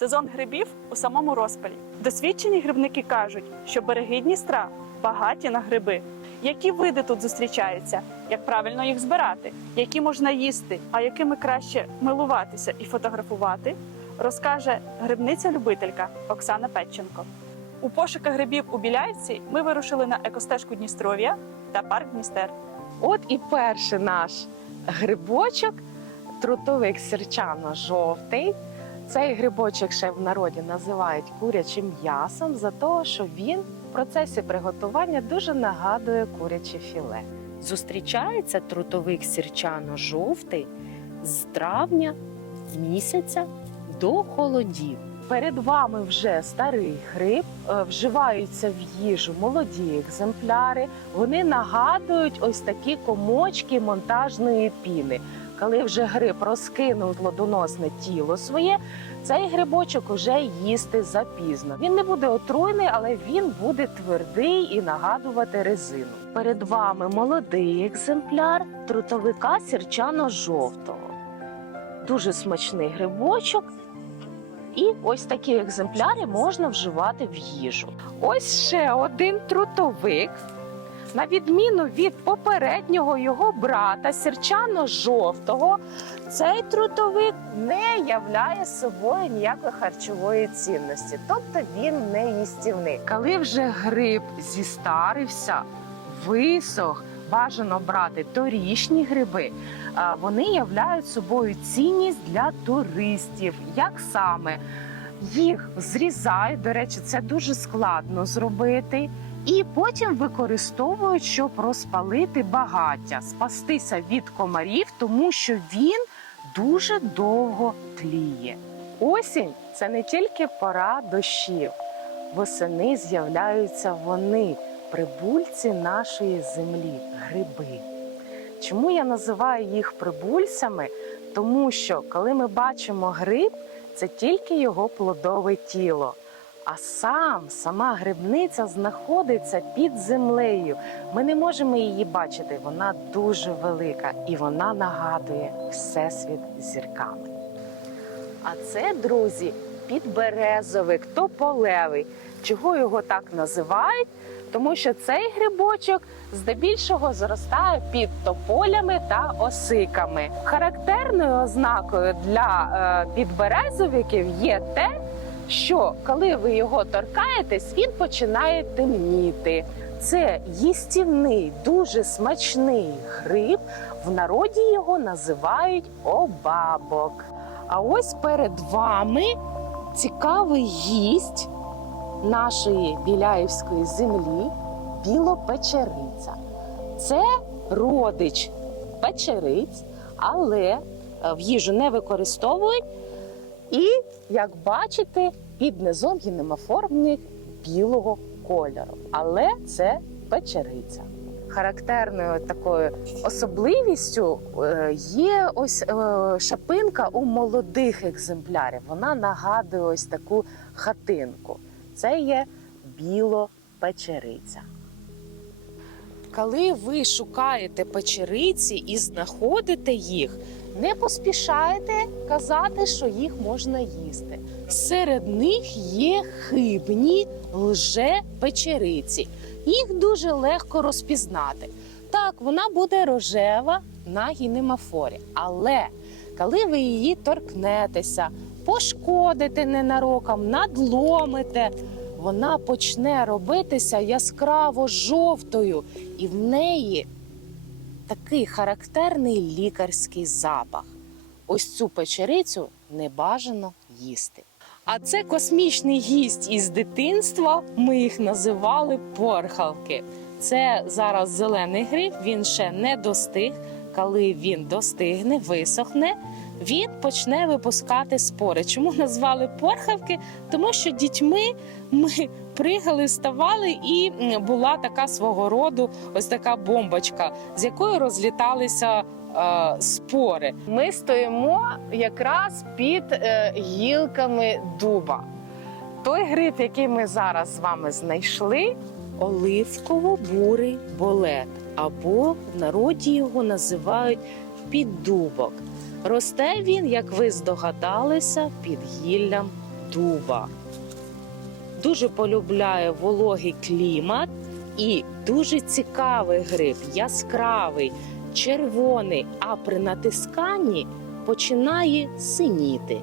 Сезон грибів у самому розпалі. Досвідчені грибники кажуть, що береги Дністра багаті на гриби. Які види тут зустрічаються, як правильно їх збирати, які можна їсти, а якими краще милуватися і фотографувати, розкаже грибниця-любителька Оксана Петченко. У пошуках грибів у Біляївці ми вирушили на екостежку Дністров'я та парк Дністер. От і перший наш грибочок, трутовик сірчано-жовтий. Цей грибочок ще в народі називають курячим м'ясом за те, що він в процесі приготування дуже нагадує куряче філе. Зустрічається трутовик сірчано-жовтий з травня місяця до холодів. Перед вами вже старий гриб, е, вживаються в їжу молоді екземпляри. Вони нагадують ось такі комочки монтажної піни. Коли вже гриб розкинув плодоносне тіло своє, цей грибочок уже їсти запізно. Він не буде отруйний, але він буде твердий і нагадувати резину. Перед вами молодий екземпляр трутовика сірчано-жовтого. Дуже смачний грибочок. І ось такі екземпляри можна вживати в їжу. Ось ще один трутовик. На відміну від попереднього його брата, сірчано-жовтого, цей трутовик не являє собою ніякої харчової цінності, тобто він не їстівний. Коли вже гриб зістарився, висох, бажано брати торічні гриби. Вони являють собою цінність для туристів. Як саме їх зрізають, до речі, це дуже складно зробити. І потім використовують, щоб розпалити багаття, спастися від комарів, тому що він дуже довго тліє. Осінь це не тільки пора дощів. Восени з'являються вони, прибульці нашої землі, гриби. Чому я називаю їх прибульцями? Тому що коли ми бачимо гриб, це тільки його плодове тіло. А сам, сама грибниця знаходиться під землею. Ми не можемо її бачити. Вона дуже велика і вона нагадує всесвіт зірками. А це, друзі, підберезовик, тополевий. Чого його так називають? Тому що цей грибочок здебільшого зростає під тополями та осиками. Характерною ознакою для е, підберезовиків є те, що коли ви його торкаєтесь, він починає темніти. Це їстівний, дуже смачний гриб. В народі його називають обабок. А ось перед вами цікавий гість нашої біляївської землі білопечериця. Це родич печериць, але е, в їжу не використовують. І, як бачите, під низом є немаформник білого кольору. Але це печериця. Характерною такою особливістю е, є ось е, шапинка у молодих екземплярів. Вона нагадує ось таку хатинку. Це є білопечериця. Коли ви шукаєте печериці і знаходите їх, не поспішайте казати, що їх можна їсти. Серед них є хибні лже-печериці. Їх дуже легко розпізнати. Так, вона буде рожева на гінемафорі, але коли ви її торкнетеся, пошкодите ненароком, надломите, вона почне робитися яскраво жовтою, і в неї такий характерний лікарський запах. Ось цю печерицю не бажано їсти. А це космічний гість із дитинства. Ми їх називали порхалки. Це зараз зелений гриб, він ще не достиг. Коли він достигне, висохне, він почне випускати спори. Чому назвали порхавки? Тому що дітьми ми пригали, вставали, і була така свого роду ось така бомбочка, з якої розліталися е, спори. Ми стоїмо якраз під е, гілками дуба. Той гриб, який ми зараз з вами знайшли, оливково-бурий болет, або в народі його називають піддубок. Росте він, як ви здогадалися, під гіллям дуба. Дуже полюбляє вологий клімат і дуже цікавий гриб, яскравий, червоний, а при натисканні починає синіти.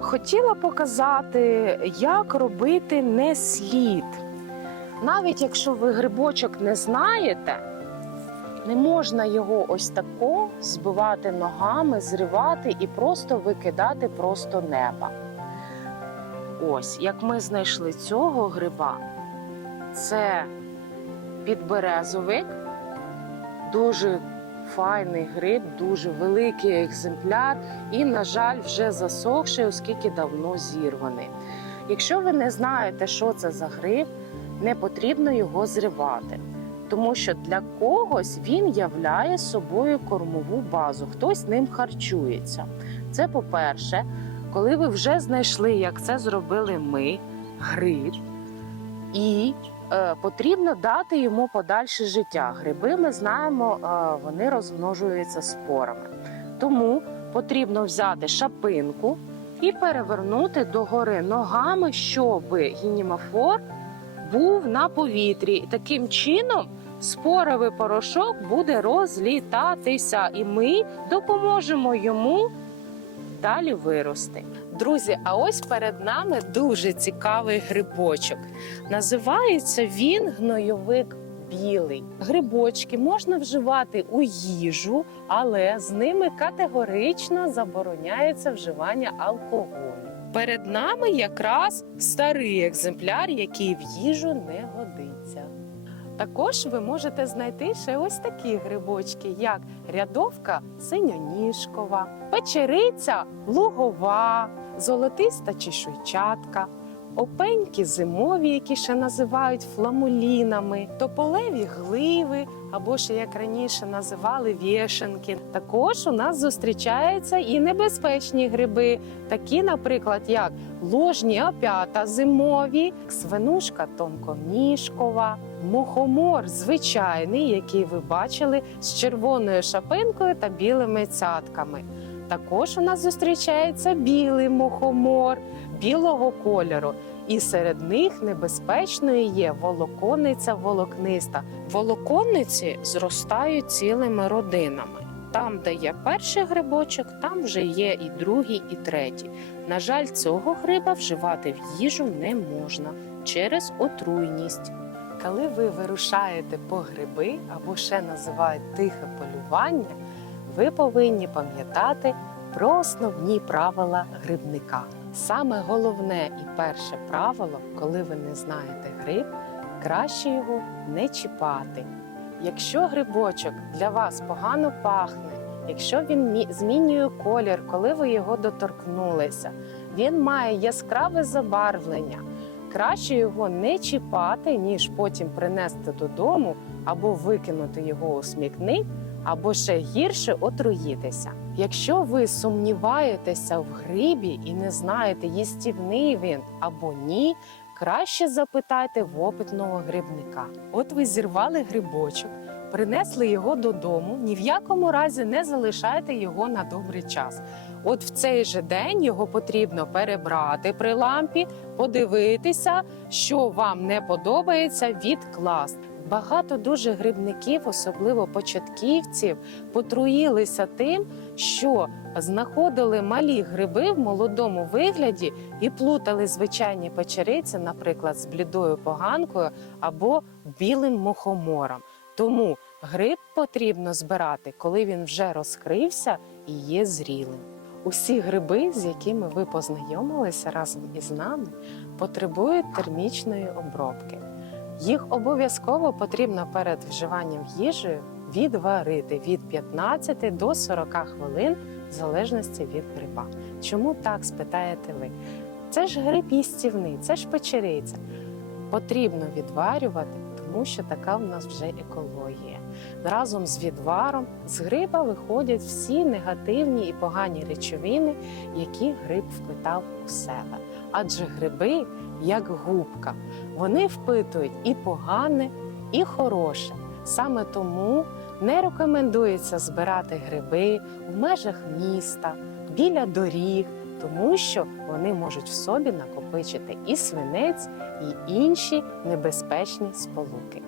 Хотіла показати, як робити не слід. Навіть якщо ви грибочок не знаєте, не можна його ось тако збивати ногами, зривати і просто викидати просто неба. Ось, як ми знайшли цього гриба, це підберезовик, дуже файний гриб, дуже великий екземпляр і, на жаль, вже засохший, оскільки давно зірваний. Якщо ви не знаєте, що це за гриб, не потрібно його зривати, тому що для когось він являє собою кормову базу, хтось ним харчується. Це по-перше, коли ви вже знайшли, як це зробили ми, гриб, і е, потрібно дати йому подальше життя. Гриби, ми знаємо, е, вони розмножуються спорами. Тому потрібно взяти шапинку і перевернути догори ногами, щоб гінімофор був на повітрі. Таким чином споровий порошок буде розлітатися, і ми допоможемо йому далі вирости. Друзі, а ось перед нами дуже цікавий грибочок. Називається він гнойовик білий. Грибочки можна вживати у їжу, але з ними категорично забороняється вживання алкоголю. Перед нами якраз старий екземпляр, який в їжу не годиться. Також ви можете знайти ще ось такі грибочки, як рядовка синьоніжкова, печериця лугова, золотиста чешуйчатка, опеньки зимові, які ще називають фламулінами, тополеві гливи або ще як раніше називали вішенки. Також у нас зустрічаються і небезпечні гриби, такі, наприклад, як ложні опята зимові, свинушка тонконіжкова, мухомор звичайний, який ви бачили з червоною шапинкою та білими цятками. Також у нас зустрічається білий мухомор білого кольору. І серед них небезпечною є волоконниця волокниста. Волоконниці зростають цілими родинами. Там, де є перший грибочок, там вже є і другий, і третій. На жаль, цього гриба вживати в їжу не можна через отруйність. Коли ви вирушаєте по гриби або ще називають тихе полювання, ви повинні пам'ятати про основні правила грибника. Саме головне і перше правило, коли ви не знаєте гриб, краще його не чіпати. Якщо грибочок для вас погано пахне, якщо він змінює колір, коли ви його доторкнулися, він має яскраве забарвлення. Краще його не чіпати, ніж потім принести додому або викинути його у смітник, або ще гірше отруїтися. Якщо ви сумніваєтеся в грибі і не знаєте, їстівний він або ні, краще запитайте в опитного грибника. От ви зірвали грибочок, принесли його додому, ні в якому разі не залишайте його на добрий час. От в цей же день його потрібно перебрати при лампі, подивитися, що вам не подобається, відкласти. Багато дуже грибників, особливо початківців, потруїлися тим, що знаходили малі гриби в молодому вигляді і плутали звичайні печериці, наприклад, з блідою поганкою або білим мухомором. Тому гриб потрібно збирати, коли він вже розкрився і є зрілим. Усі гриби, з якими ви познайомилися разом із нами, потребують термічної обробки. Їх обов'язково потрібно перед вживанням їжею відварити від 15 до 40 хвилин в залежності від гриба. Чому так спитаєте ви? Це ж гриб їстівний, це ж печериця. Потрібно відварювати, тому що така в нас вже екологія. Разом з відваром з гриба виходять всі негативні і погані речовини, які гриб впитав у себе. Адже гриби, як губка, вони впитують і погане, і хороше. Саме тому Не рекомендується збирати гриби в межах міста, біля доріг, тому що вони можуть в собі накопичити і свинець, і інші небезпечні сполуки.